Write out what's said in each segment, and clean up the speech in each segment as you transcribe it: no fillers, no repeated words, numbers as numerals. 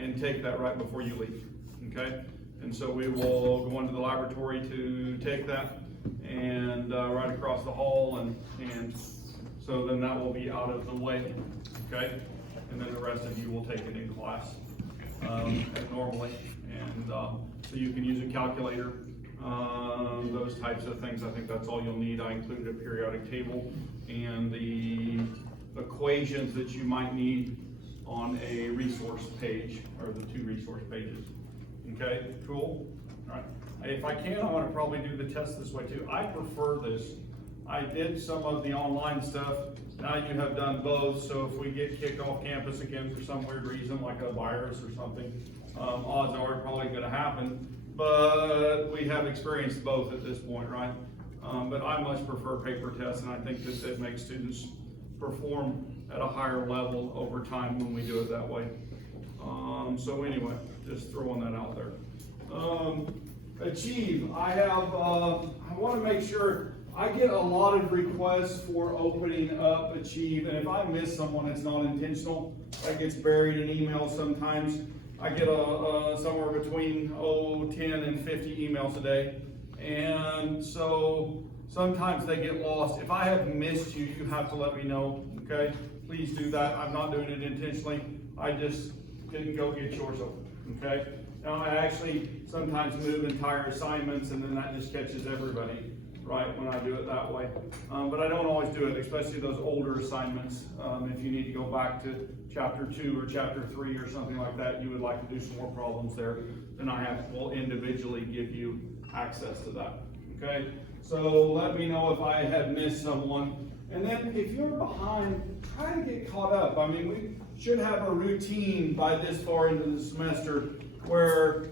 and take that right before you leave, okay? And so we will go into the laboratory to take that and right across the hall, and so then that will be out of the way, okay? And then the rest of you will take it in class normally, and so you can use a calculator, those types of things. I think that's all you'll need. I included a periodic table and the equations that you might need on a resource page, or the 2 resource pages. Okay, cool. All right. If I can, I want to probably do the test this way too. I prefer this. I did some of the online stuff. Now you have done both, so if we get kicked off campus again for some weird reason, like a virus or something, odds are it's probably going to happen. But we have experienced both at this point, right? But I much prefer paper tests, and I think that it makes students perform at a higher level over time when we do it that way. So anyway, just throwing that out there. Achieve, I want to make sure, I get a lot of requests for opening up Achieve, and if I miss someone, it's not intentional. That gets buried in emails sometimes. I get somewhere between 10 and 50 emails a day, and so sometimes they get lost. If I have missed you, you have to let me know, okay? Please do that. I'm not doing it intentionally. I just didn't go get yours open, okay? Now, I actually sometimes move entire assignments, and then that just catches everybody, right, when I do it that way. But I don't always do it, especially those older assignments. If you need to go back to chapter 2 or chapter 3 or something like that, you would like to do some more problems there, then I will individually give you access to that, okay? So let me know if I have missed someone. And then if you're behind, try to get caught up. I mean, we should have a routine by this far into the semester where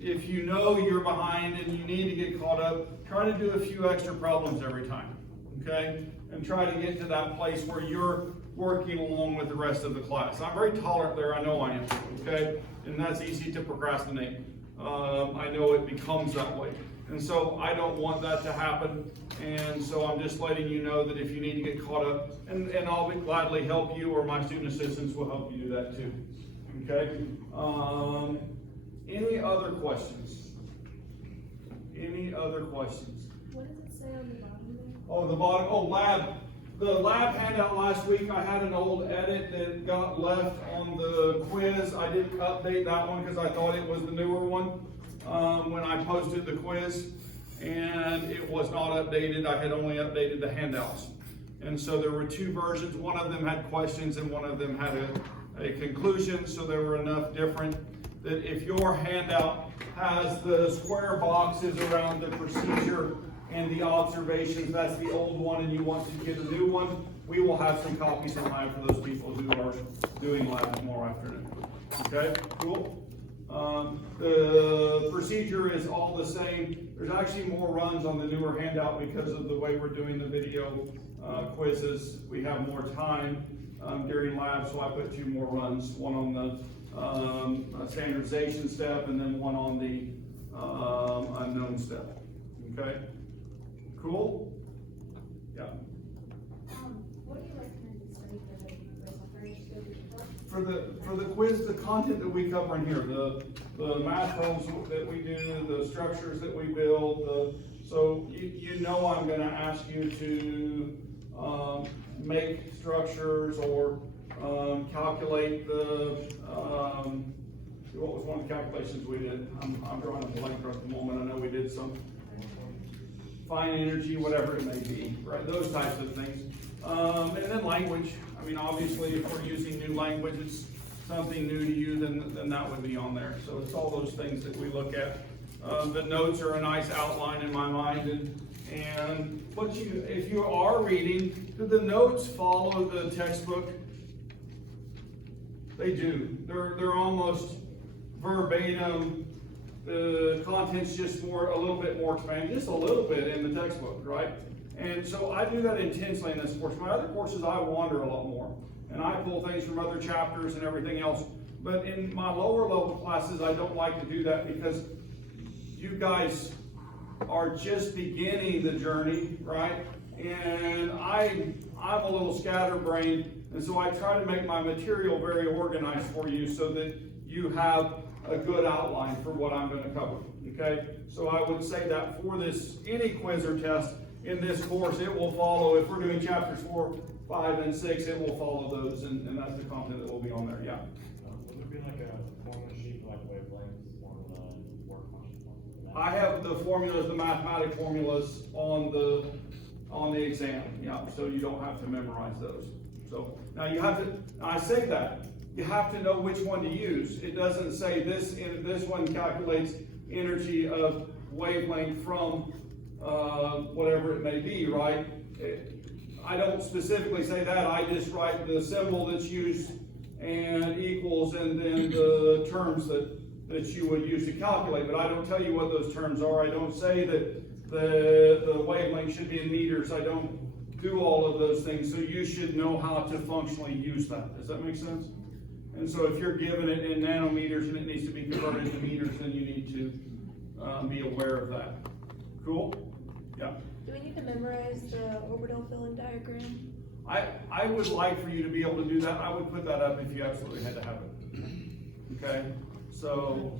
if you know you're behind and you need to get caught up, try to do a few extra problems every time, okay? And try to get to that place where you're working along with the rest of the class. I'm very tolerant there, I know I am, okay? And that's easy to procrastinate. I know it becomes that way. And so I don't want that to happen. And so I'm just letting you know that if you need to get caught up, and I'll gladly help you, or my student assistants will help you do that too, okay? Any other questions? Any other questions? What does it say on the bottom there? Oh, the bottom, oh, lab. The lab handout last week, I had an old edit that got left on the quiz. I didn't update that one because I thought it was the newer one when I posted the quiz, and it was not updated. I had only updated the handouts. And so there were 2 versions. One of them had questions and one of them had a conclusion, so there were enough different that if your handout has the square boxes around the procedure and the observations, that's the old one, and you want to get a new one, we will have some copies in lab for those people who are doing lab tomorrow afternoon. Okay, cool. The procedure is all the same. There's actually more runs on the newer handout because of the way we're doing the video quizzes. We have more time during lab, so I put 2 more runs, one on the standardization step and then one on the unknown step. Okay, cool? Yeah. What do you recommend to study for the quiz? For the quiz, the content that we cover in here, the math problems that we do, the structures that we build, so you know I'm going to ask you to make structures or calculate what was one of the calculations we did? I'm drawing a blank at the moment. I know we did some fine energy, whatever it may be, right? Those types of things. And then language. I mean, obviously, if we're using new language, it's something new to you, then that would be on there. So it's all those things that we look at. The notes are a nice outline in my mind, and if you are reading, do the notes follow the textbook? They do. They're almost verbatim. The content's just a little bit more expanded, just a little bit in the textbook, right? And so I do that intentionally in this course. My other courses, I wander a lot more, and I pull things from other chapters and everything else. But in my lower level classes, I don't like to do that because you guys are just beginning the journey, right? And I'm a little scatterbrained, And so I try to make my material very organized for you so that you have a good outline for what I'm going to cover, okay? So I would say that for this, any quiz or test in this course, it will follow, if we're doing chapters 4, 5, and 6, it will follow those, and that's the content that will be on there, yeah. Would there be like a formula sheet, like wavelengths, formula, and work function? I have the formulas, the mathematic formulas on the exam, yeah, so you don't have to memorize those. So, now you have to, I say that, you have to know which one to use. It doesn't say this one calculates energy of wavelength from whatever it may be, right? I don't specifically say that, I just write the symbol that's used and equals, and then the terms that you would use to calculate, but I don't tell you what those terms are. I don't say that the wavelength should be in meters. I don't do all of those things, so you should know how to functionally use that. Does that make sense? And so if you're given it in nanometers and it needs to be converted to meters, then you need to be aware of that. Cool? Yeah. Do we need to memorize the orbital filling diagram? I would like for you to be able to do that. I would put that up if you absolutely had to have it. Okay? So,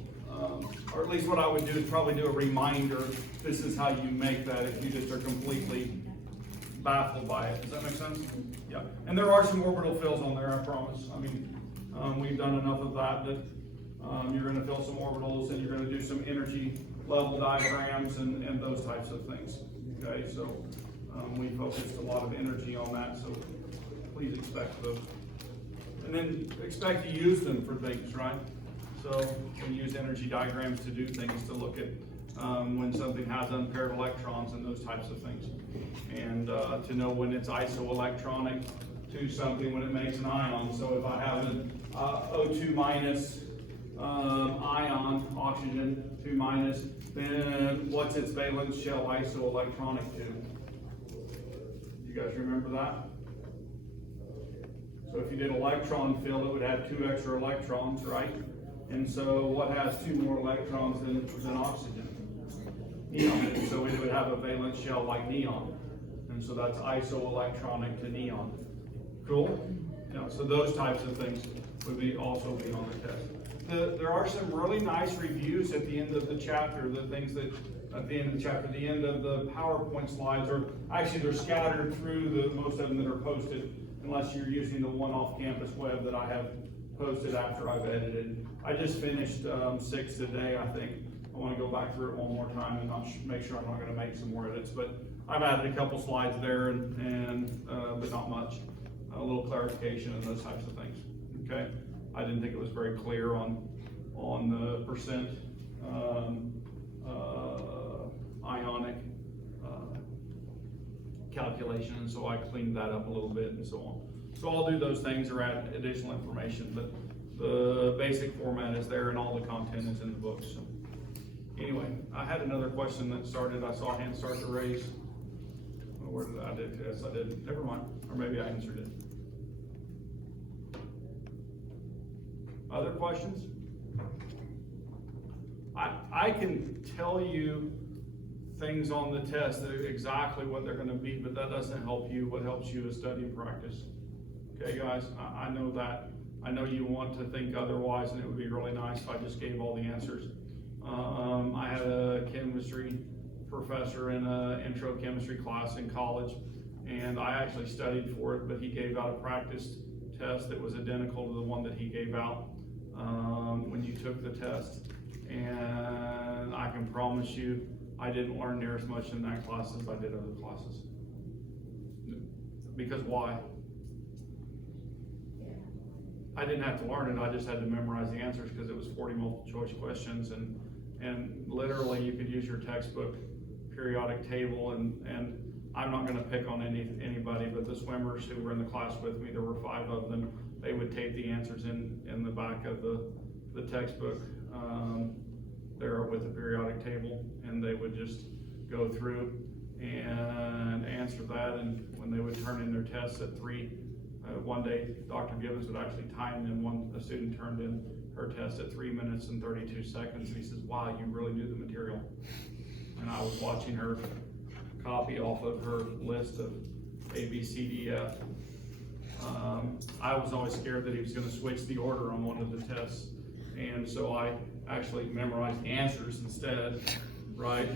or at least what I would do is probably do a reminder. This is how you make that if you just are completely baffled by it. Does that make sense? Yeah. And there are some orbital fills on there, I promise. I mean, we've done enough of that you're going to fill some orbitals and you're going to do some energy level diagrams and those types of things. Okay, so we focused a lot of energy on that, so please expect those. And then expect to use them for things, right? So you can use energy diagrams to do things, to look at when something has unpaired electrons and those types of things. And to know when it's isoelectronic to something when it makes an ion. So if I have an O2 minus ion, oxygen 2 minus, then what's its valence shell isoelectronic to? You guys remember that? So if you did electron field, it would have 2 extra electrons, right? And so what has 2 more electrons than oxygen? Neon. So it would have a valence shell like neon. And so that's isoelectronic to neon. Cool? Yeah, so those types of things would also be on the test. There are some really nice reviews at the end of the chapter, the things that, at the end of the chapter, the end of the PowerPoint slides, or actually they're scattered through most of them that are posted, unless you're using the one off-campus web that I have posted after I've edited. I just finished 6 today, I think. I want to go back through it one more time and make sure I'm not going to make some more edits, but I've added a couple slides there but not much. A little clarification and those types of things, okay? I didn't think it was very clear on the percent ionic calculation, and so I cleaned that up a little bit and so on. So I'll do those things or add additional information, but the basic format is there and all the content is in the book. So anyway, I had another question that started, I saw hands start to raise. Where did I did? Yes, I did. Never mind. Or maybe I answered it. Other questions? I can tell you things on the test, exactly what they're going to be, but that doesn't help you. What helps you is study and practice. Okay, guys, I know that. I know you want to think otherwise, and it would be really nice if I just gave all the answers. I had a chemistry professor in an intro chemistry class in college, and I actually studied for it, but he gave out a practice test that was identical to the one that he gave out when you took the test. And I can promise you, I didn't learn near as much in that class as I did other classes. Because why? I didn't have to learn it, I just had to memorize the answers because it was 40 multiple choice questions, and literally you could use your textbook periodic table, and I'm not gonna pick on anybody, but the swimmers who were in the class with me, there were 5 of them, they would tape the answers in the back of the textbook there with the periodic table, and they would just go through and answer that, and when they would turn in their tests at 3, one day Dr. Gibbons would actually time them. A student turned in her test at 3 minutes and 32 seconds, and he says, wow, you really knew the material. And I was watching her copy off of her list of A, B, C, D, F I was always scared that he was gonna switch the order on one of the tests. And so I actually memorized the answers instead, right?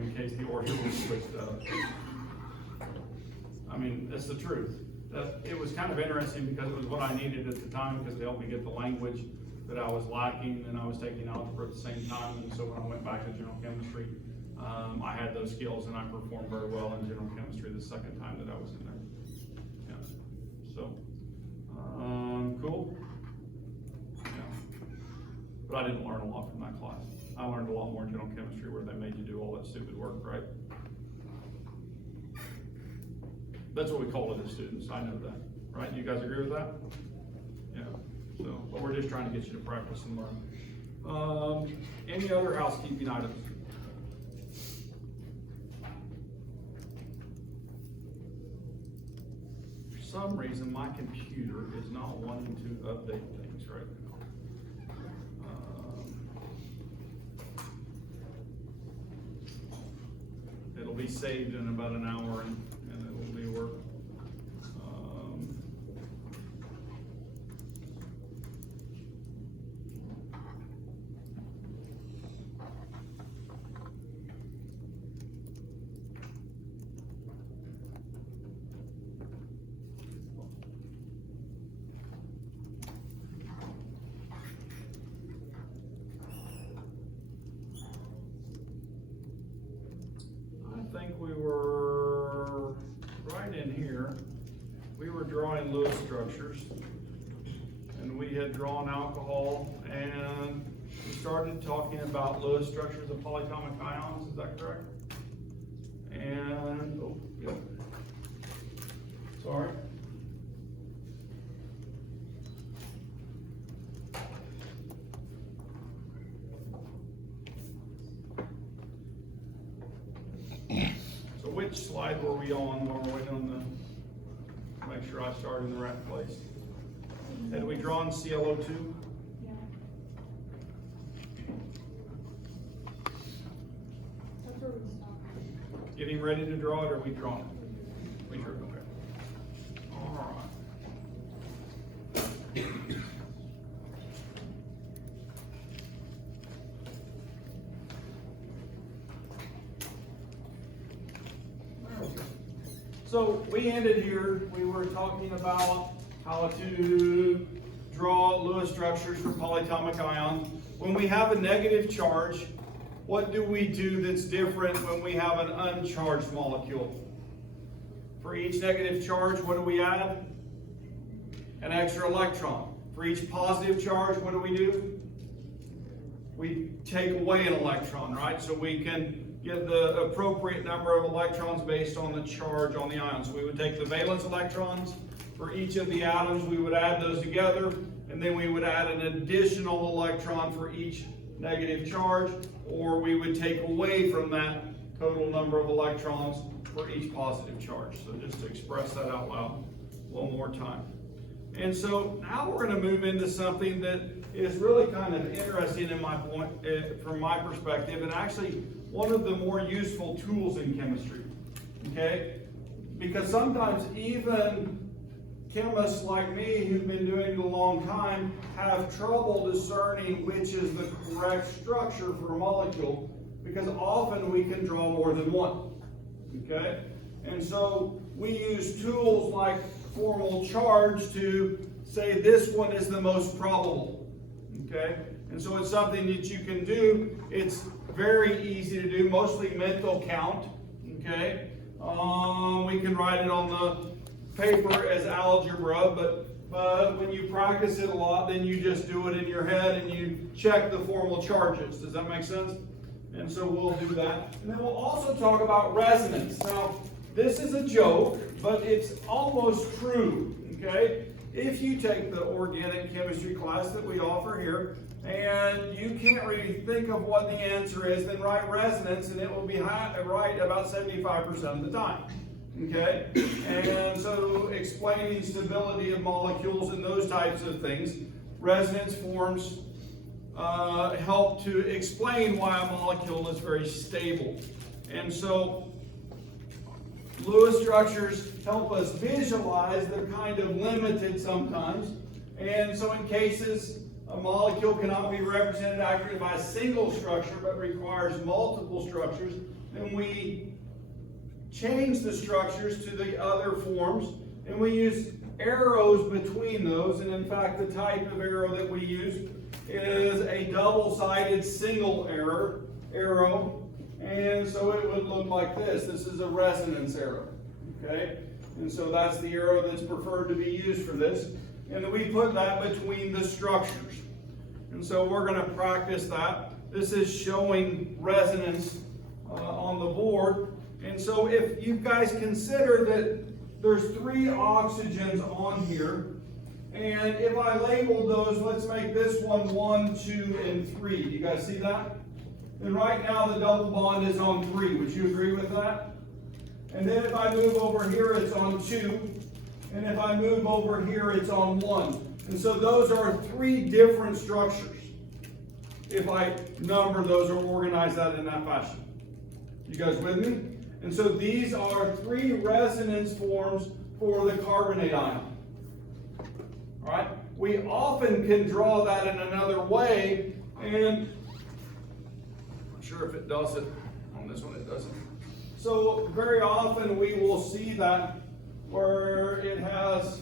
In case the order was switched up. I mean, that's the truth. It was kind of interesting because it was what I needed at the time, because it helped me get the language that I was lacking, and I was taking algebra at the same time. And so when I went back to general chemistry, I had those skills, and I performed very well in general chemistry the second time that I was in there. Yeah. So, cool. Yeah. But I didn't learn a lot from that class. I learned a lot more in general chemistry where they made you do all that stupid work, right? That's what we call it as students, I know that, right? You guys agree with that? Yeah, so, but we're just trying to get you to practice and learn. Any other housekeeping items? For some reason, my computer is not wanting to update things right now. It'll be saved in about an hour and it will be work. I think we were right in here. We were drawing Lewis structures, and we had drawn alcohol, and we started talking about Lewis structures of polyatomic ions. Is that correct? And oh, yep. Sorry. Which slide were we on while we're waiting on the, make sure I started in the right place? Had we drawn ClO2? Yeah. That's where we stopped. Getting ready to draw it, or we drawn it? We drew it, okay. All right. So we ended here, we were talking about how to draw Lewis structures for polyatomic ions. When we have a negative charge, what do we do that's different when we have an uncharged molecule? For each negative charge, what do we add? An extra electron. For each positive charge, what do? We take away an electron, right? So we can get the appropriate number of electrons based on the charge on the ion. So we would take the valence electrons for each of the atoms, we would add those together, and then we would add an additional electron for each negative charge, or we would take away from that total number of electrons for each positive charge. So just to express that out loud one more time. And so now we're going to move into something that is really kind of interesting in my point, from my perspective, and actually one of the more useful tools in chemistry, okay? Because sometimes even chemists like me who've been doing it a long time have trouble discerning which is the correct structure for a molecule, because often we can draw more than one, okay? And so we use tools like formal charge to say this one is the most probable, okay? And so it's something that you can do. It's very easy to do, mostly mental count, okay? We can write it on the paper as algebra, but when you practice it a lot, then you just do it in your head and you check the formal charges. Does that make sense? And so we'll do that. And then we'll also talk about resonance. Now, this is a joke, but it's almost true, okay? If you take the organic chemistry class that we offer here, and you can't really think of what the answer is, then write resonance, and it will be right about 75% of the time, okay? And so explaining stability of molecules and those types of things, resonance forms help to explain why a molecule is very stable. And so Lewis structures help us visualize. They're kind of limited sometimes. And so in cases a molecule cannot be represented accurately by a single structure but requires multiple structures, then we change the structures to the other forms, and we use arrows between those. And in fact, the type of arrow that we use is a double-sided single arrow. And so it would look like this. This is a resonance arrow, okay? And so that's the arrow that's preferred to be used for this. And we put that between the structures. And so we're going to practice that. This is showing resonance on the board. And so if you guys consider that there's 3 oxygens on here, and if I label those, let's make this one 1, 2, and 3. You guys see that? And right now the double bond is on 3. Would you agree with that? And then if I move over here, it's on 2. And if I move over here, it's on 1. And so those are 3 different structures. If I number those or organize that in that fashion. You guys with me? And so these are 3 resonance forms for the carbonate ion. All right? We often can draw that in another way, and I'm sure if it does it, on this one it doesn't. So very often we will see that where it has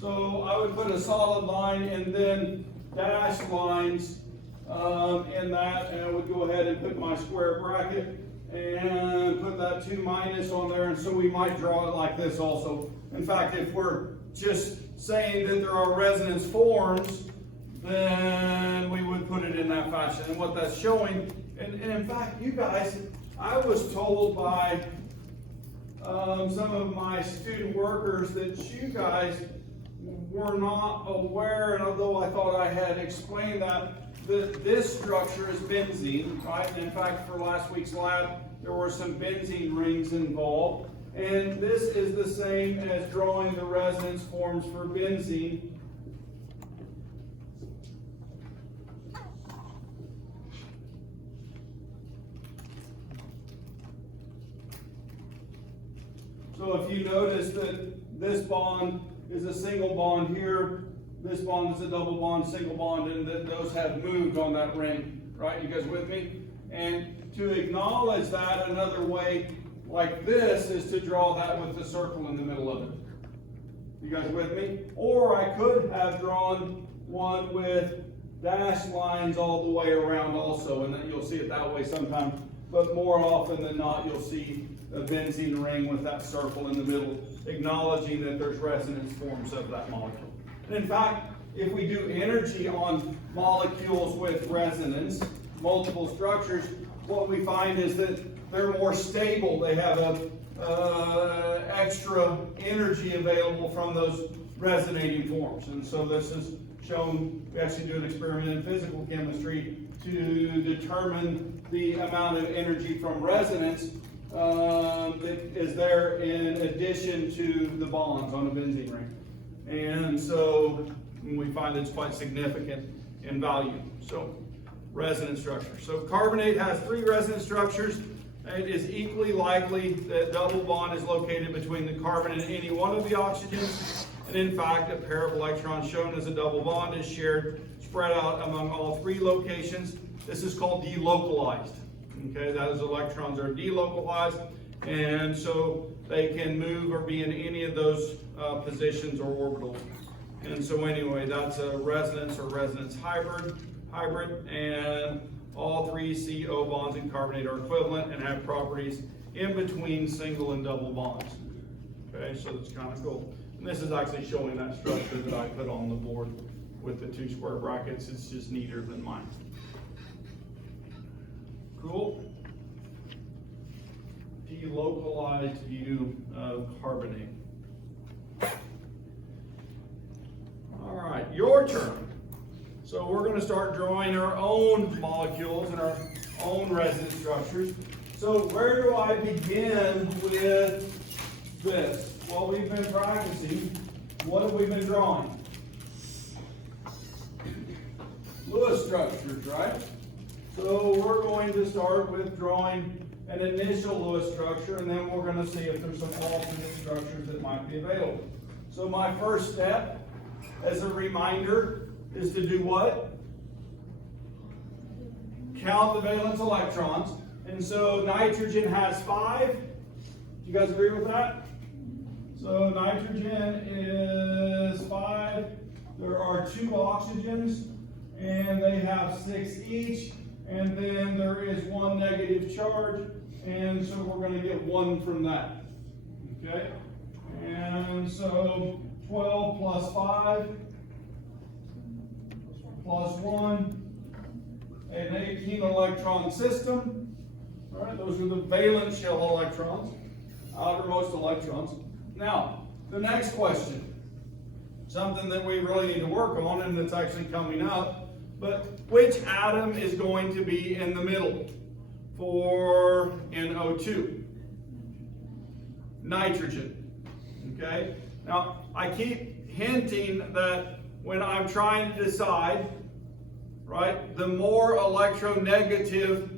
so I would put a solid line and then dashed lines in that, and I would go ahead and put my square bracket and put that 2 minus on there, and so we might draw it like this also. In fact, if we're just saying that there are resonance forms, then we would put it in that fashion. And what that's showing, and in fact, you guys, I was told by some of my student workers that you guys were not aware, and although I thought I had explained that this structure is benzene, right? And in fact, for last week's lab, there were some benzene rings involved. And this is the same as drawing the resonance forms for benzene. So if you notice that this bond is a single bond here, this bond is a double bond, single bond, and that those have moved on that ring, right? You guys with me? And to acknowledge that, another way like this is to draw that with the circle in the middle of it. You guys with me? Or I could have drawn one with dashed lines all the way around also, and then you'll see it that way sometimes. But more often than not, you'll see a benzene ring with that circle in the middle, acknowledging that there's resonance forms of that molecule. And in fact, if we do energy on molecules with resonance, multiple structures, what we find is that they're more stable. They have extra energy available from those resonating forms. And so this is shown, we actually do an experiment in physical chemistry to determine the amount of energy from resonance that is there in addition to the bonds on a benzene ring. And so we find it's quite significant in value. So resonance structure. So carbonate has 3 resonance structures. It is equally likely that double bond is located between the carbon and any one of the oxygens. And in fact, a pair of electrons shown as a double bond is shared, spread out among all 3 locations. This is called delocalized. Okay, that is, electrons are delocalized, and so they can move or be in any of those positions or orbitals. And so anyway, that's a resonance or resonance hybrid, and all 3 CO bonds in carbonate are equivalent and have properties in between single and double bonds. Okay, so that's kind of cool. And this is actually showing that structure that I put on the board with the 2 square brackets. It's just neater than mine. Cool. Delocalized view of carbonate. All right, your turn. So we're going to start drawing our own molecules and our own resonance structures. So where do I begin with this? Well, we've been practicing. What have we been drawing? Lewis structures, right? So we're going to start with drawing an initial Lewis structure, and then we're going to see if there's some alternate structures that might be available. So my first step, as a reminder, is to do what? Count the valence electrons. And so nitrogen has 5. Do you guys agree with that? So nitrogen is 5. There are 2 oxygens, and they have 6 each. And then there is 1 negative charge, and so we're going to get 1 from that. Okay? And so 12 plus 5 plus 1, an 18 electron system. All right, those are the valence shell electrons, outermost electrons. Now, the next question, something that we really need to work on, and that's actually coming up, but which atom is going to be in the middle for NO2? Nitrogen. Okay? Now, I keep hinting that when I'm trying to decide, right, the more electronegative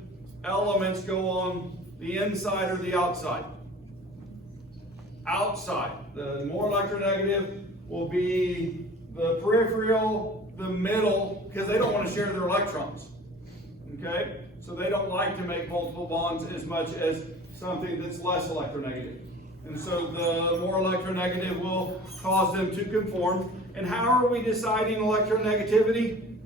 elements go on the inside or the outside. Outside. The more electronegative will be the peripheral, the middle, because they don't want to share their electrons. Okay? So they don't like to make multiple bonds as much as something that's less electronegative. And so the more electronegative will cause them to conform. And how are we deciding electronegativity?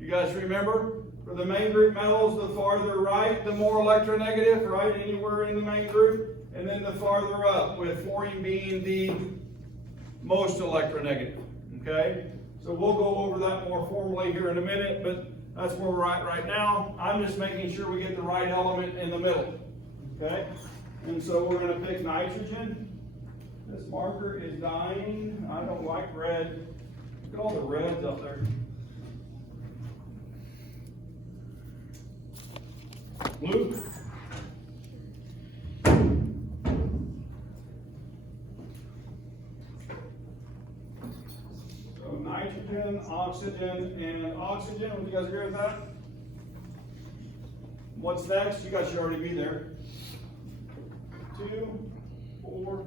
You guys remember? For the main group metals, the farther right, the more electronegative, right? Anywhere in the main group. And then the farther up, with fluorine being the most electronegative. Okay? So we'll go over that more formally here in a minute, but that's where we're at right now. I'm just making sure we get the right element in the middle. Okay? And so we're going to pick nitrogen. This marker is dying. I don't like red. Look at all the reds up there. Blue. So nitrogen, oxygen, and oxygen. Would you guys agree with that? What's next? You guys should already be there. 2, 4,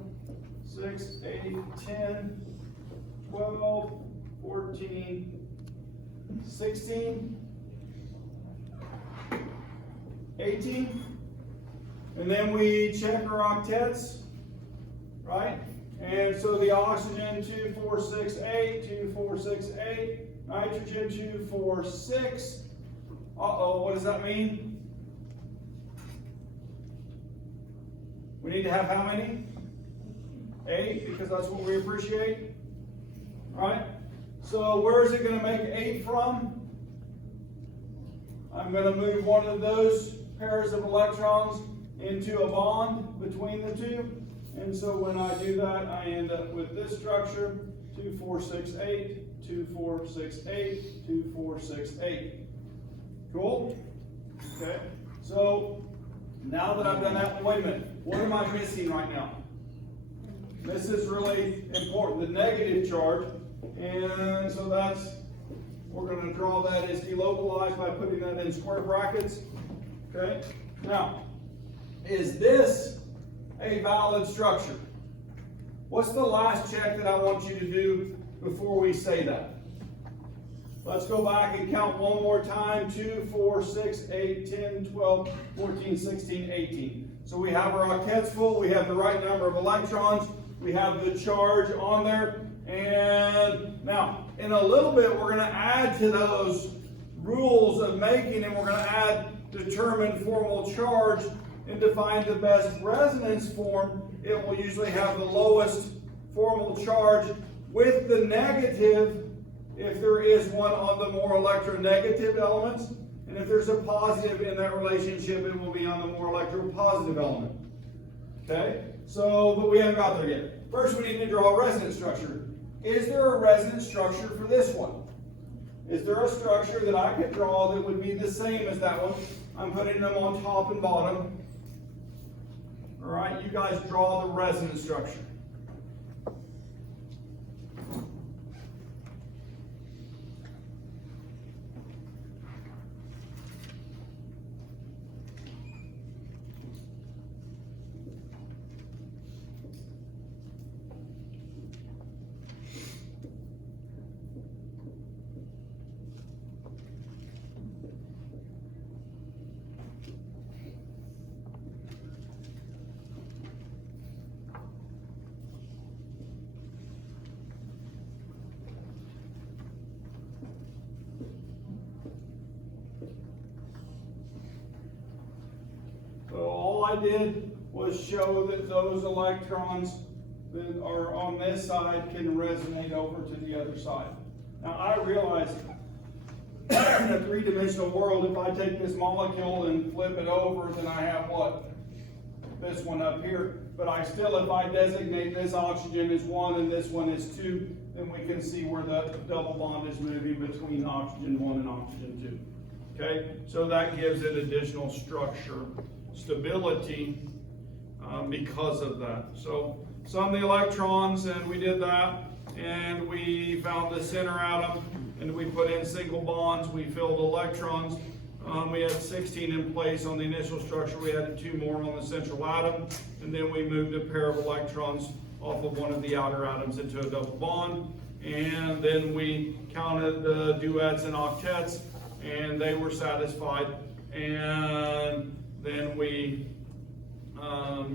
6, 8, 10, 12, 14, 16, 18. And then we check our octets, right? And so the oxygen 2, 4, 6, 8, 2, 4, 6, 8, nitrogen 2, 4, 6. Uh-oh, what does that mean? We need to have how many? 8, because that's what we appreciate. Right? So where is it going to make 8 from? I'm going to move one of those pairs of electrons into a bond between the two. And so when I do that, I end up with this structure, 2, 4, 6, 8, 2, 4, 6, 8, 2, 4, 6, 8. Cool? Okay. So now that I've done that, wait a minute. What am I missing right now? This is really important, the negative charge. And so that's, we're going to draw that as delocalized by putting that in square brackets. Okay? Now, is this a valid structure? What's the last check that I want you to do before we say that? Let's go back and count one more time. 2, 4, 6, 8, 10, 12, 14, 16, 18. So we have our octets full. We have the right number of electrons. We have the charge on there. And now, in a little bit, we're going to add to those rules of making, and we're going to add determine formal charge and define the best resonance form. It will usually have the lowest formal charge with the negative if there is one on the more electronegative elements. And if there's a positive in that relationship, it will be on the more electropositive element. Okay? So, but we haven't got there yet. First, we need to draw a resonance structure. Is there a resonance structure for this one? Is there a structure that I could draw that would be the same as that one? I'm putting them on top and bottom. All right, you guys draw the resonance structure. I did was show that those electrons that are on this side can resonate over to the other side. Now I realize in a three-dimensional world, if I take this molecule and flip it over, then I have what? This one up here. But I still, if I designate this oxygen as 1 and this one as 2, then we can see where the double bond is moving between oxygen 1 and oxygen 2. Okay, so that gives it additional structure, stability because of that. So sum the electrons, and we did that, and we found the center atom, and we put in single bonds, we filled electrons. We had 16 in place on the initial structure. We added 2 more on the central atom, and then we moved a pair of electrons off of one of the outer atoms into a double bond. And then we counted the duets and octets, and they were satisfied. And then we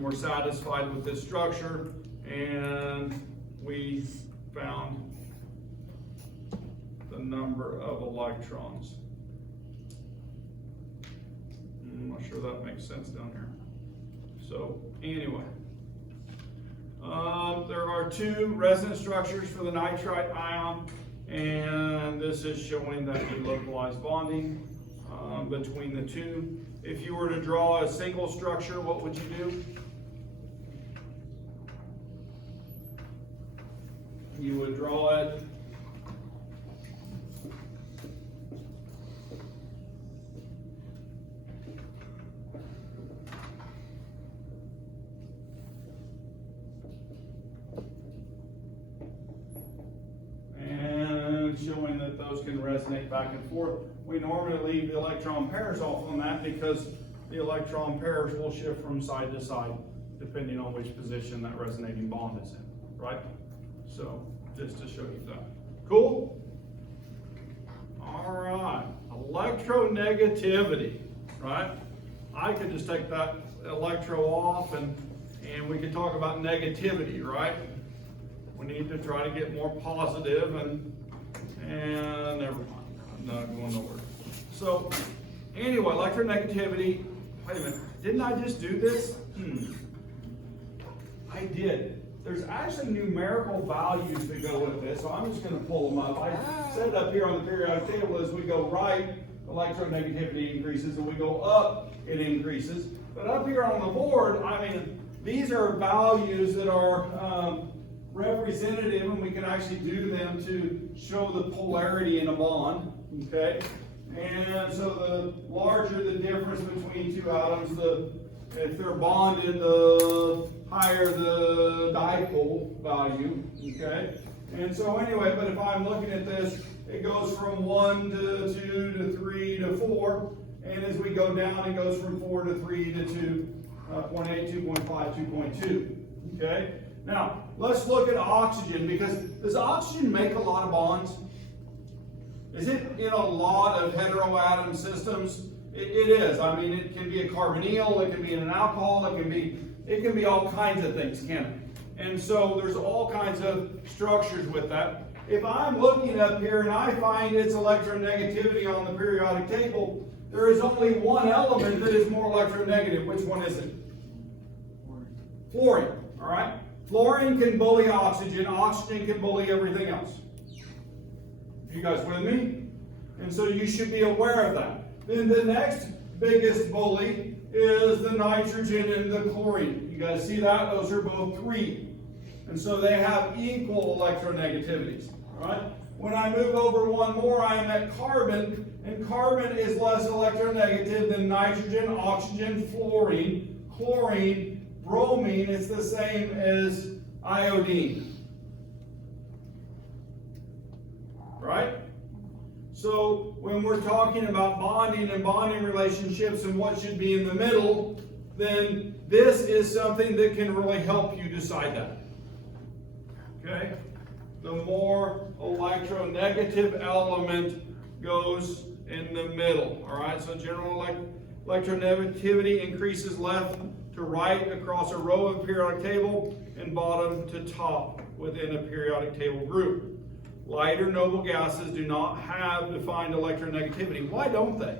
were satisfied with this structure, and we found the number of electrons. I'm not sure that makes sense down here. So anyway, there are 2 resonance structures for the nitrite ion, and this is showing that delocalized bonding between the 2. If you were to draw a single structure, what would you do? You would draw it showing that those can resonate back and forth. We normally leave the electron pairs off on that because the electron pairs will shift from side to side depending on which position that resonating bond is in, right? So just to show you that. Cool? All right, electronegativity, right? I could just take that electro off and we could talk about negativity, right? We need to try to get more positive and never mind, I'm not going nowhere. So anyway, electronegativity, wait a minute, didn't I just do this? I did. There's actually numerical values that go with this, so I'm just going to pull them up. I said up here on the periodic table, as we go right, electronegativity increases, and we go up, it increases. But up here on the board, I mean, these are values that are representative, and we can actually do them to show the polarity in a bond, okay? And so the larger the difference between 2 atoms, if they're bonded, the higher the dipole value, okay? And so anyway, but if I'm looking at this, it goes from 1 to 2 to 3 to 4, and as we go down, it goes from 4 to 3 to 2, 0.8, 2.5, 2.2, okay? Now, let's look at oxygen, because does oxygen make a lot of bonds? Is it in a lot of heteroatom systems? It is. I mean, it can be a carbonyl, it can be in an alcohol, it can be all kinds of things, can it? And so there's all kinds of structures with that. If I'm looking up here and I find its electronegativity on the periodic table, there is only one element that is more electronegative. Which one is it? Fluorine. All right? Fluorine can bully oxygen. Oxygen can bully everything else. You guys with me? And so you should be aware of that. Then the next biggest bully is the nitrogen and the chlorine. You guys see that? Those are both 3. And so they have equal electronegativities. All right? When I move over one more, I am at carbon, and carbon is less electronegative than nitrogen, oxygen, fluorine, chlorine, bromine. It's the same as iodine. Right? So when we're talking about bonding and bonding relationships and what should be in the middle, then this is something that can really help you decide that. Okay? The more electronegative element goes in the middle. All right? So general electronegativity increases left to right across a row of a periodic table and bottom to top within a periodic table group. Lighter noble gases do not have defined electronegativity. Why don't they?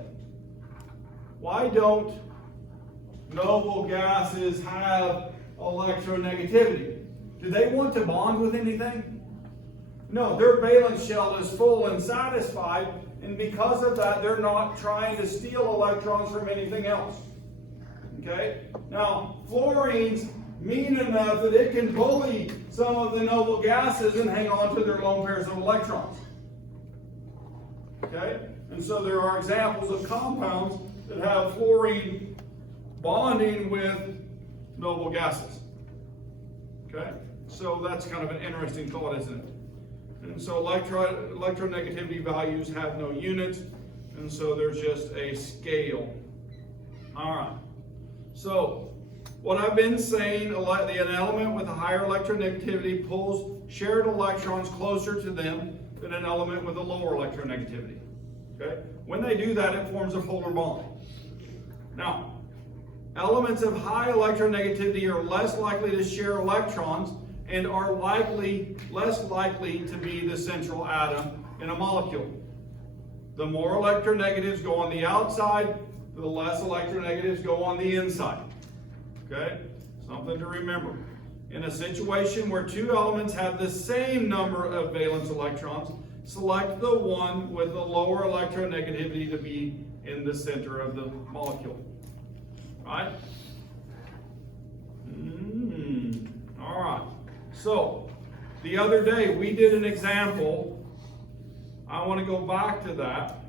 Why don't noble gases have electronegativity. Do they want to bond with anything? No, their valence shell is full and satisfied, and because of that, they're not trying to steal electrons from anything else. Okay? Now, fluorines mean enough that it can bully some of the noble gases and hang on to their lone pairs of electrons. Okay? And so there are examples of compounds that have fluorine bonding with noble gases. Okay? So that's kind of an interesting thought, isn't it? And so electronegativity values have no units, and so there's just a scale. All right. So what I've been saying, an element with a higher electronegativity pulls shared electrons closer to them than an element with a lower electronegativity. Okay? When they do that, it forms a polar bond. Now, elements of high electronegativity are less likely to share electrons and are less likely to be the central atom in a molecule. The more electronegatives go on the outside, the less electronegatives go on the inside. Okay? Something to remember. In a situation where two elements have the same number of valence electrons, select the one with the lower electronegativity to be in the center of the molecule. Right? All right. So, the other day we did an example. I want to go back to that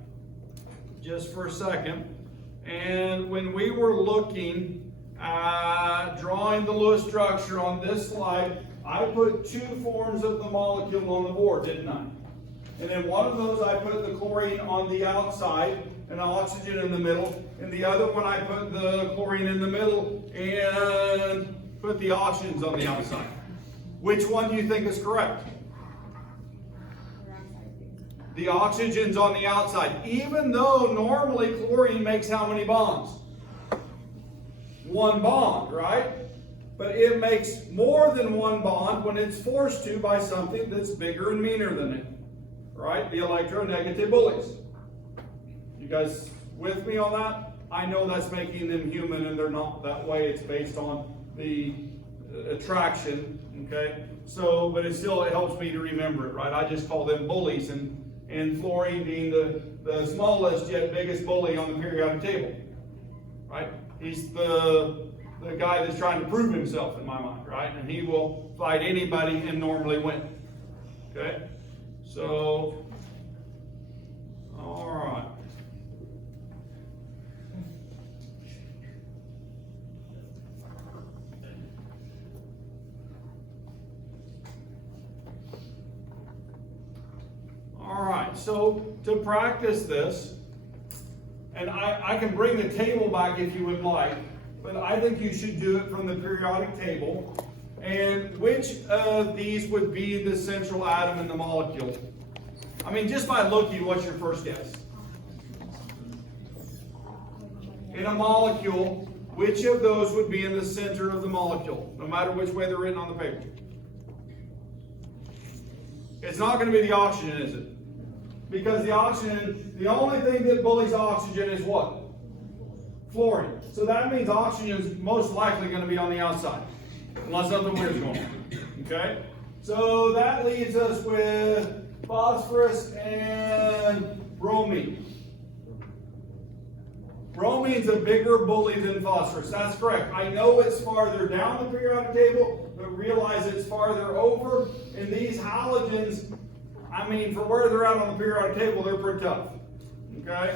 just for a second. And when we were looking at drawing the Lewis structure on this slide, I put two forms of the molecule on the board, didn't I? And in one of those I put the chlorine on the outside and oxygen in the middle. And the other one I put the chlorine in the middle and put the oxygens on the outside. Which one do you think is correct? The oxygens on the outside. Even though normally chlorine makes how many bonds? One bond, right? But it makes more than one bond when it's forced to by something that's bigger and meaner than it. Right? The electronegative bullies. You guys with me on that? I know that's making them human and they're not that way. It's based on the attraction. Okay? So, but it helps me to remember it, right? I just call them bullies, and fluorine being the smallest yet biggest bully on the periodic table. Right? He's the guy that's trying to prove himself in my mind, right? And he will fight anybody and normally win. Okay? So, all right. All right, so to practice this, and I can bring the table back if you would like, but I think you should do it from the periodic table. And which of these would be the central atom in the molecule? I mean, just by looking, what's your first guess? In a molecule, which of those would be in the center of the molecule, no matter which way they're written on the paper? It's not going to be the oxygen, is it? Because the oxygen, the only thing that bullies oxygen is what? Fluorine. So that means oxygen is most likely going to be on the outside, unless something weird's going on. Okay? So that leaves us with phosphorus and bromine. Bromine's a bigger bully than phosphorus. That's correct. I know it's farther down the periodic table, but realize it's farther over. And these halogens, I mean, for where they're at on the periodic table, they're pretty tough. Okay?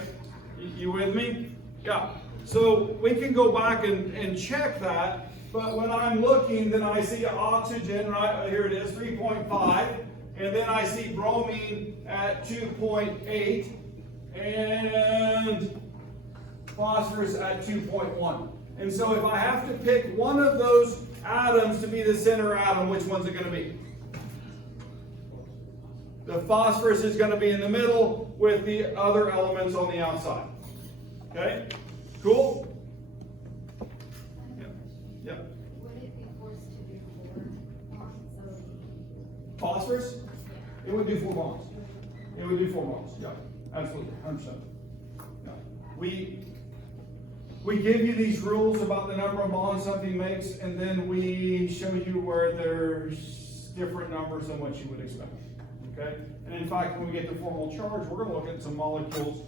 You with me? Yeah. So we can go back and check that. But when I'm looking, then I see oxygen, right here it is, 3.5. And then I see bromine at 2.8. And phosphorus at 2.1. And so if I have to pick one of those atoms to be the center atom, which one's it going to be? The phosphorus is going to be in the middle with the other elements on the outside. Okay? Cool? Yeah. Would it be forced to do 4 bonds? So Phosphorus? It would do 4 bonds. It would do 4 bonds. Yeah, absolutely, 100%. Yeah. we give you these rules about the number of bonds something makes, and then we show you where there's different numbers than what you would expect. Okay? And in fact, when we get to formal charge, we're going to look at some molecules,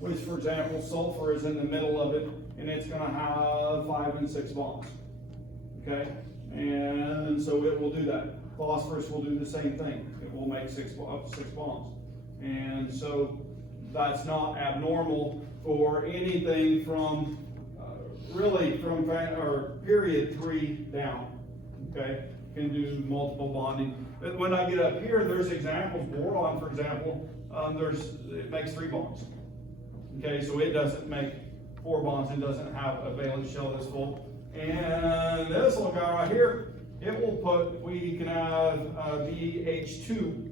which, for example, sulfur is in the middle of it, and it's going to have 5 and 6 bonds. Okay? And so it will do that. Phosphorus will do the same thing. It will make 6 bonds. And so that's not abnormal for anything from really from period 3 down. Okay, can do multiple bonding. But when I get up here, there's examples. Boron, for example, it makes 3 bonds. Okay, so it doesn't make 4 bonds and doesn't have a valence shell that's full. And this little guy right here, it will we can have BH2,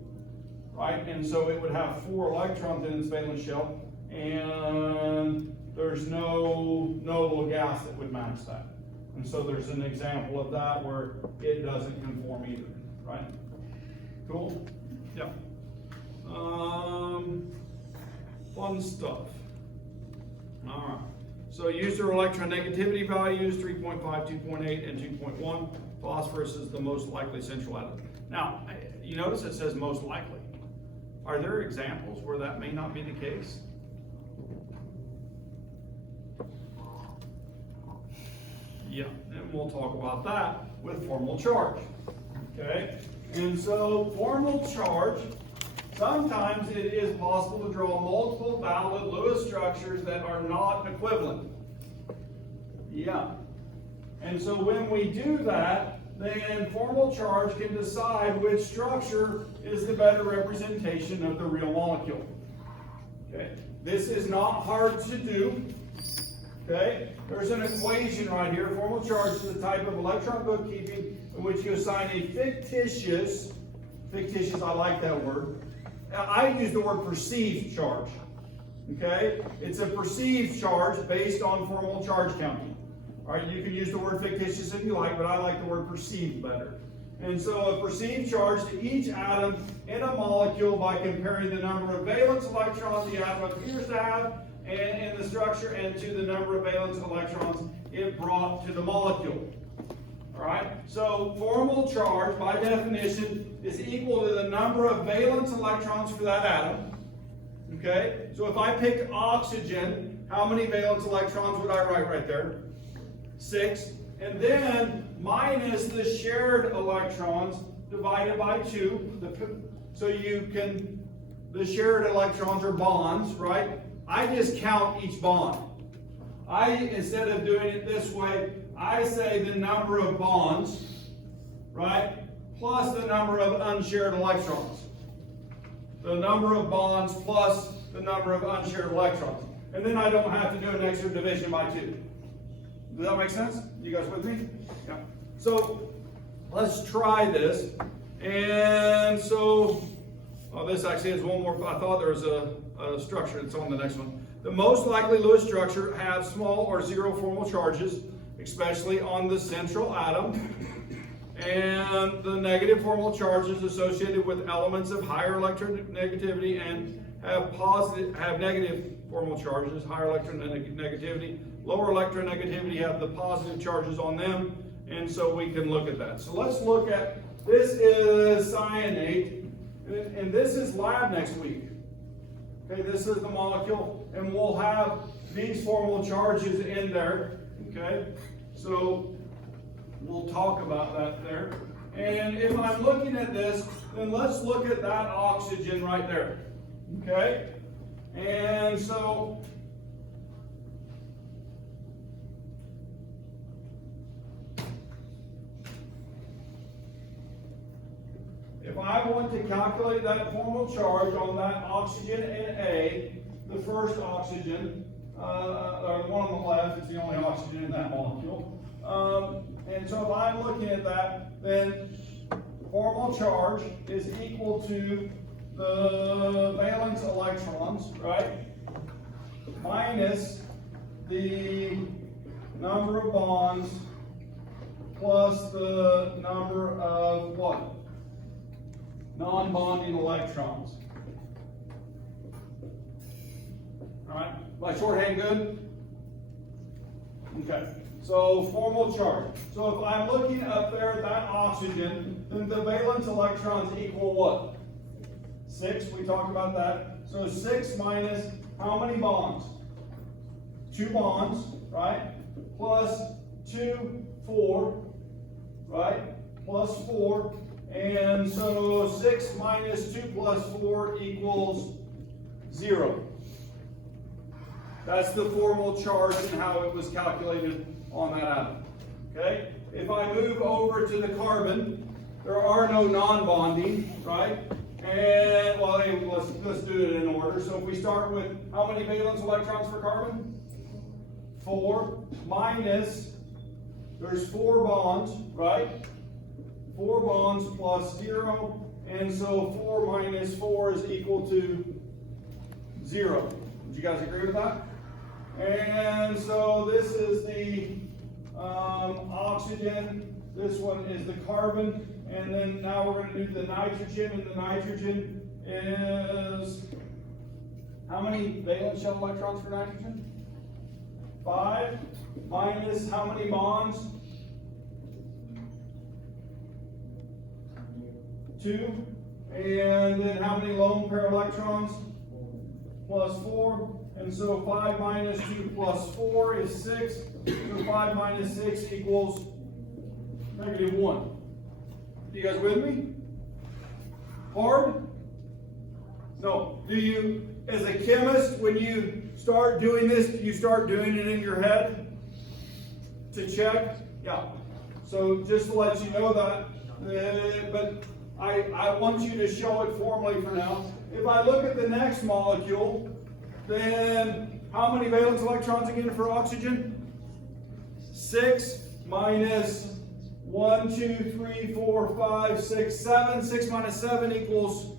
right? And so it would have 4 electrons in its valence shell, and there's no noble gas that would match that. And so there's an example of that where it doesn't conform either, right? Cool? Yeah. Fun stuff. All right. So use their electronegativity values, 3.5, 2.8, and 2.1. Phosphorus is the most likely central atom. Now, you notice it says most likely. Are there examples where that may not be the case? Yeah, and we'll talk about that with formal charge. Okay? And so formal charge, sometimes it is possible to draw multiple valid Lewis structures that are not equivalent. Yeah. And so when we do that, then formal charge can decide which structure is the better representation of the real molecule. Okay? This is not hard to do. Okay? There's an equation right here. Formal charge is the type of electron bookkeeping in which you assign a fictitious, I like that word. I use the word perceived charge. Okay? It's a perceived charge based on formal charge counting. All right, you can use the word fictitious if you like, but I like the word perceived better. And so a perceived charge to each atom in a molecule by comparing the number of valence electrons the atom appears to have and in the structure and to the number of valence electrons it brought to the molecule. All right, so formal charge by definition is equal to the number of valence electrons for that atom. Okay, so if I pick oxygen, how many valence electrons would I write right there? 6, and then minus the shared electrons divided by 2. So the shared electrons are bonds, right? I just count each bond. Instead of doing it this way, I say the number of bonds, right, plus the number of unshared electrons. The number of bonds plus the number of unshared electrons. And then I don't have to do an extra division by 2. Does that make sense? You guys with me? Yeah. So let's try this. And so this actually has one more. I thought there was a structure that's on the next one. The most likely Lewis structure has small or zero formal charges, especially on the central atom. And the negative formal charges associated with elements of higher electronegativity and have negative formal charges, higher electronegativity. Lower electronegativity have the positive charges on them, and so we can look at that. So let's look at, this is cyanate, and this is lab next week. Okay, this is the molecule, and we'll have these formal charges in there. Okay, so we'll talk about that there. And if I'm looking at this, then let's look at that oxygen right there. Okay, and so if I want to calculate that formal charge on that oxygen in A, the first oxygen, or the one on the left, it's the only oxygen in that molecule. And so if I'm looking at that, then formal charge is equal to the valence electrons, right, minus the number of bonds plus the number of what? Non-bonding electrons. All right, my shorthand good? Okay, so formal charge. So if I'm looking up there at that oxygen, then the valence electrons equal what? 6, we talked about that. So 6 minus how many bonds? 2 bonds, right? Plus 2, 4, right? Plus 4. And so 6 minus 2 plus 4 equals 0. That's the formal charge and how it was calculated on that atom. Okay? If I move over to the carbon, there are no non-bonding, right? And, well, hey, let's do it in order. So if we start with how many valence electrons for carbon? 4 minus, there's 4 bonds, right? 4 bonds plus 0, and so 4 minus 4 is equal to 0. Would you guys agree with that? And so this is the oxygen, this one is the carbon, and then now we're going to do the nitrogen, and the nitrogen is, how many valence shell electrons for nitrogen? 5 minus how many bonds? 2. And then how many lone pair electrons? Plus 4. And so 5 minus 2 plus 4 is 6. So 5 minus 6 equals -1. You guys with me? Hard? No. Do you, as a chemist, when you start doing this, do you start doing it in your head to check? Yeah. So just to let you know that, but I want you to show it formally for now. If I look at the next molecule, then how many valence electrons again for oxygen? 6 minus 1, 2, 3, 4, 5, 6, 7. 6 minus 7 equals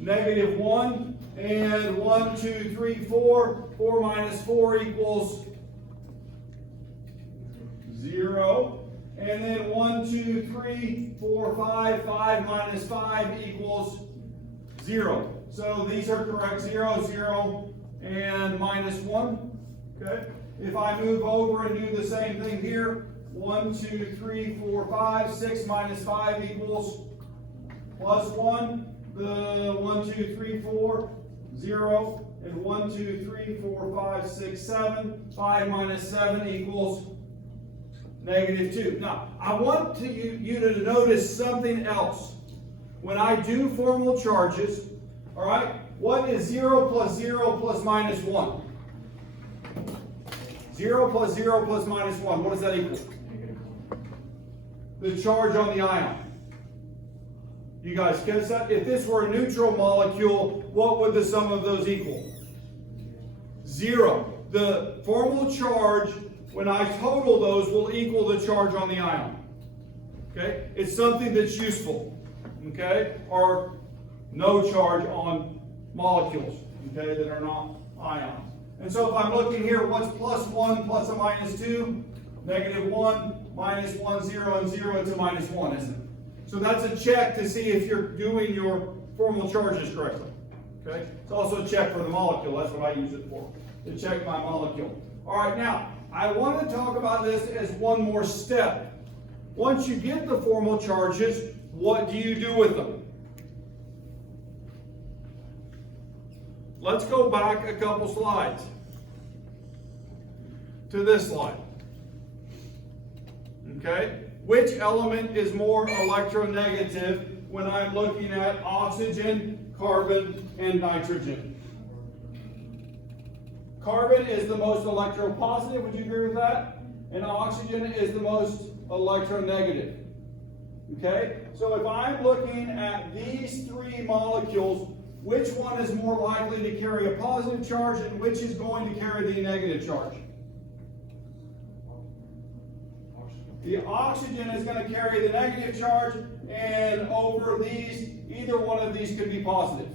-1. And 1, 2, 3, 4. 4 minus 4 equals 0. And then 1, 2, 3, 4, 5. 5 minus 5 equals 0. So these are correct. 0, 0, and -1. Okay. If I move over and do the same thing here, 1, 2, 3, 4, 5. 6 minus 5 equals +1. The 1, 2, 3, 4, 0, and 1, 2, 3, 4, 5, 6, 7. 5 minus 7 equals -2. Now, I want you to notice something else. When I do formal charges, all right, what is 0 plus 0 plus -1? 0 plus 0 plus -1, what does that equal? The charge on the ion. You guys catch that? If this were a neutral molecule, what would the sum of those equal? 0. The formal charge, when I total those, will equal the charge on the ion. Okay? It's something that's useful. Okay? Or no charge on molecules, okay, that are not ions. And so if I'm looking here, what's +1 plus a -2? -1, -1, 0, and 0 to -1, isn't it? So that's a check to see if you're doing your formal charges correctly. Okay? It's also a check for the molecule. That's what I use it for, to check my molecule. All right, now, I want to talk about this as one more step. Once you get the formal charges, what do you do with them? Let's go back a couple slides to this slide. Okay? Which element is more electronegative when I'm looking at oxygen, carbon, and nitrogen? Carbon is the most electropositive, would you agree with that? And oxygen is the most electronegative. Okay? So if I'm looking at these three molecules, which one is more likely to carry a positive charge and which is going to carry the negative charge? The oxygen is going to carry the negative charge, and over these, either one of these could be positive.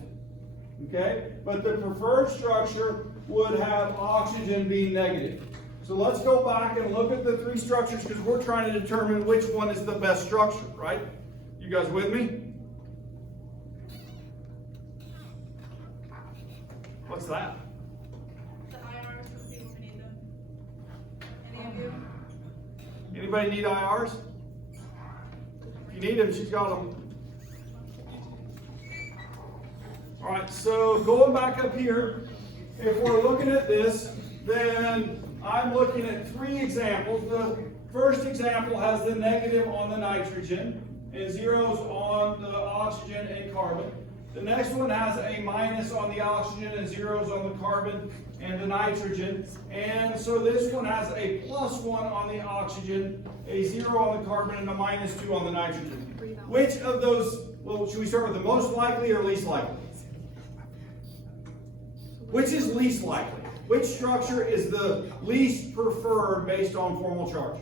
Okay? But the preferred structure would have oxygen being negative. So let's go back and look at the three structures because we're trying to determine which one is the best structure, right? You guys with me? What's that? The IRs for people who need them. Anybody need IRs? If you need them, she's got them. All right, so going back up here, if we're looking at this, then I'm looking at 3 examples. The first example has the negative on the nitrogen and zeros on the oxygen and carbon. The next one has a minus on the oxygen and zeros on the carbon and the nitrogen. And so this one has a +1 on the oxygen, a 0 on the carbon, and a -2 on the nitrogen. Which of those, well, should we start with the most likely or least likely? Which is least likely? Which structure is the least preferred based on formal charge?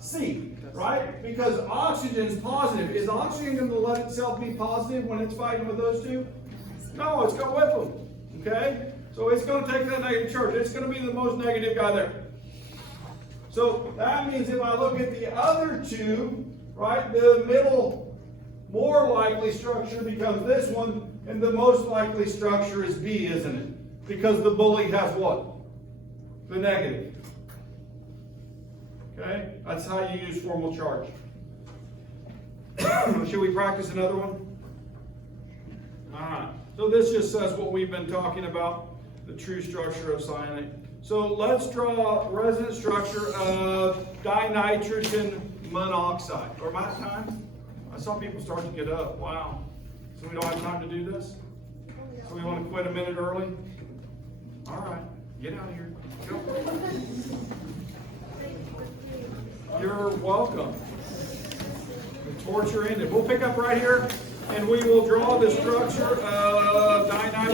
C, right? Because oxygen's positive. Is oxygen going to let itself be positive when it's fighting with those two? No, it's going to whip them. Okay? So it's going to take that negative charge. It's going to be the most negative guy there. So that means if I look at the other two, right, the middle more likely structure becomes this one, and the most likely structure is B, isn't it? Because the bully has what? The negative. Okay? That's how you use formal charge. Should we practice another one? Alright. So this just says what we've been talking about, the true structure of cyanide. So let's draw a resonance structure of dinitrogen monoxide. Or my time? I saw people start to get up. Wow. So we don't have time to do this? So we want to quit a minute early? Alright. Get out of here. Go. You're welcome. The torture ended. We'll pick up right here and we will draw the structure of dinitrogen.